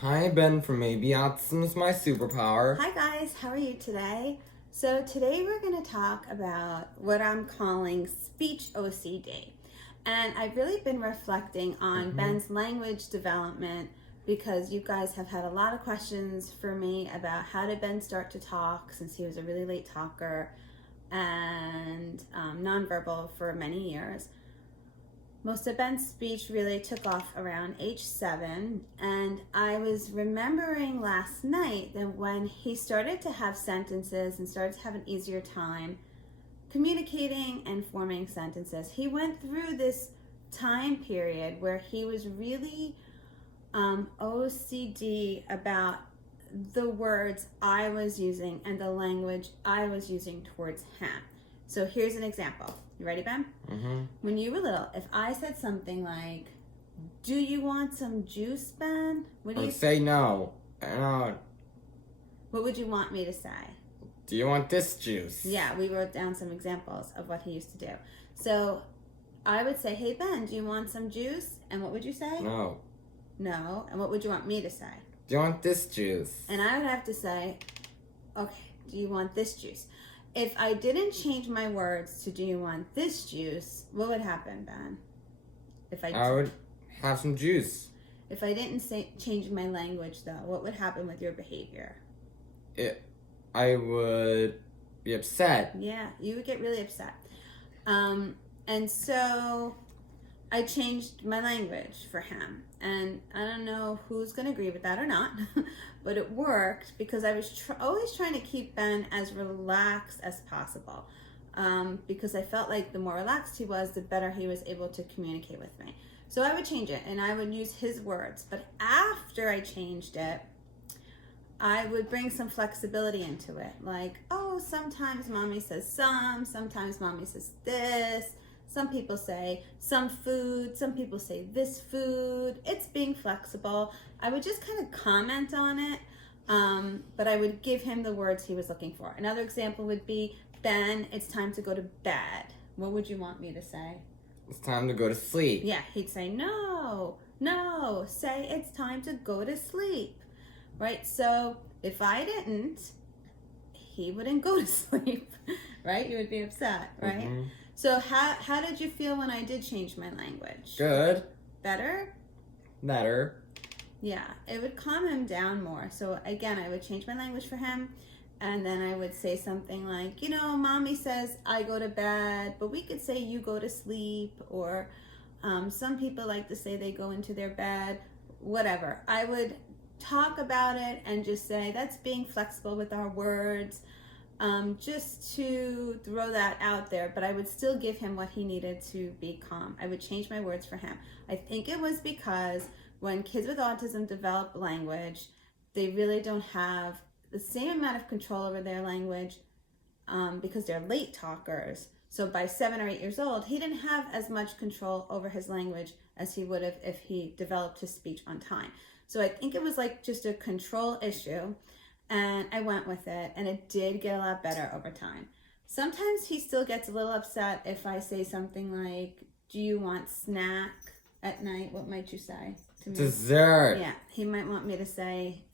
Hi, Ben from Maybe Autism is My Superpower. Hi guys, how are you today? So today we're going to talk about what I'm calling speech OCD. And I've really been reflecting on Ben's language development because you guys have had a lot of questions for me about how did Ben start to talk since he was a really late talker and nonverbal for many years. Most of Ben's speech really took off around age 7, and I was remembering last night that when he started to have sentences and started to have an easier time communicating and forming sentences, he went through this time period where he was really OCD about the words I was using and the language I was using towards him. So here's an example. You ready, Ben? Mm-hmm. When you were little, if I said something like, "Do you want some juice, Ben?" What do you say? No. What would you want me to say? Do you want this juice? Yeah, we wrote down some examples of what he used to do. So I would say, "Hey, Ben, do you want some juice?" And what would you say? No. No. And what would you want me to say? Do you want this juice? And I would have to say, "Okay, do you want this juice?" If I didn't change my words to "do you want this juice," what would happen, Ben? I would have some juice. If I didn't change my language, though, what would happen with your behavior? I would be upset. Yeah, you would get really upset. And so I changed my language for him. And I don't know who's going to agree with that or not, but it worked because I was always trying to keep Ben as relaxed as possible. Because I felt like the more relaxed he was, the better he was able to communicate with me. So I would change it and I would use his words. But after I changed it, I would bring some flexibility into it. Like, oh, sometimes mommy says sometimes mommy says this. Some people say some food, some people say this food. It's being flexible. I would just kind of comment on it, but I would give him the words he was looking for. Another example would be, "Ben, it's time to go to bed." What would you want me to say? It's time to go to sleep. Yeah, he'd say, no, say it's time to go to sleep, right? So if I didn't, he wouldn't go to sleep, right? You would be upset, right? Mm-hmm. So how did you feel when I did change my language? Good. Better? Better. Yeah, it would calm him down more. So again, I would change my language for him, and then I would say something like, mommy says I go to bed, but we could say you go to sleep, or some people like to say they go into their bed, whatever. I would talk about it and just say that's being flexible with our words. Just to throw that out there, but I would still give him what he needed to be calm. I would change my words for him. I think it was because when kids with autism develop language, they really don't have the same amount of control over their language because they're late talkers. So by 7 or 8 years old, he didn't have as much control over his language as he would have if he developed his speech on time. So I think it was like just a control issue. And I went with it, and it did get a lot better over time. Sometimes he still gets a little upset if I say something like, "Do you want snack at night?" What might you say to me? Dessert. Yeah, he might want me to say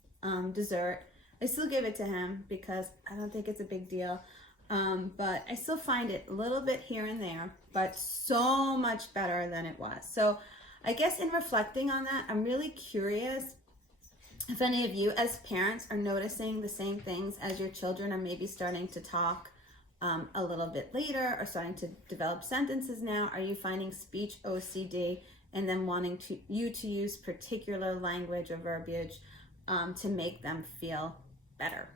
dessert. I still give it to him because I don't think it's a big deal. But I still find it a little bit here and there, but so much better than it was. So I guess in reflecting on that, I'm really curious if any of you as parents are noticing the same things as your children are maybe starting to talk a little bit later or starting to develop sentences now. Are you finding speech OCD and then wanting you to use particular language or verbiage to make them feel better?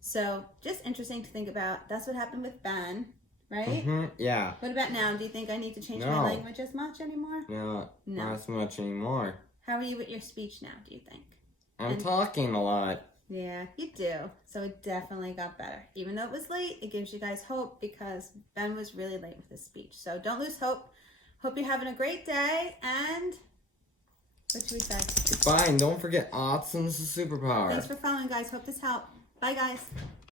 So just interesting to think about. That's what happened with Ben, right? Mm-hmm. Yeah. What about now? Do you think I need to change my language as much anymore? No, not as much anymore. How are you with your speech now, do you think? I'm talking a lot. Yeah, you do. So it definitely got better. Even though it was late, it gives you guys hope because Ben was really late with his speech. So don't lose hope. Hope you're having a great day. And what should we say? Goodbye, and don't forget, autism is a superpower. Thanks for following, guys. Hope this helped. Bye, guys.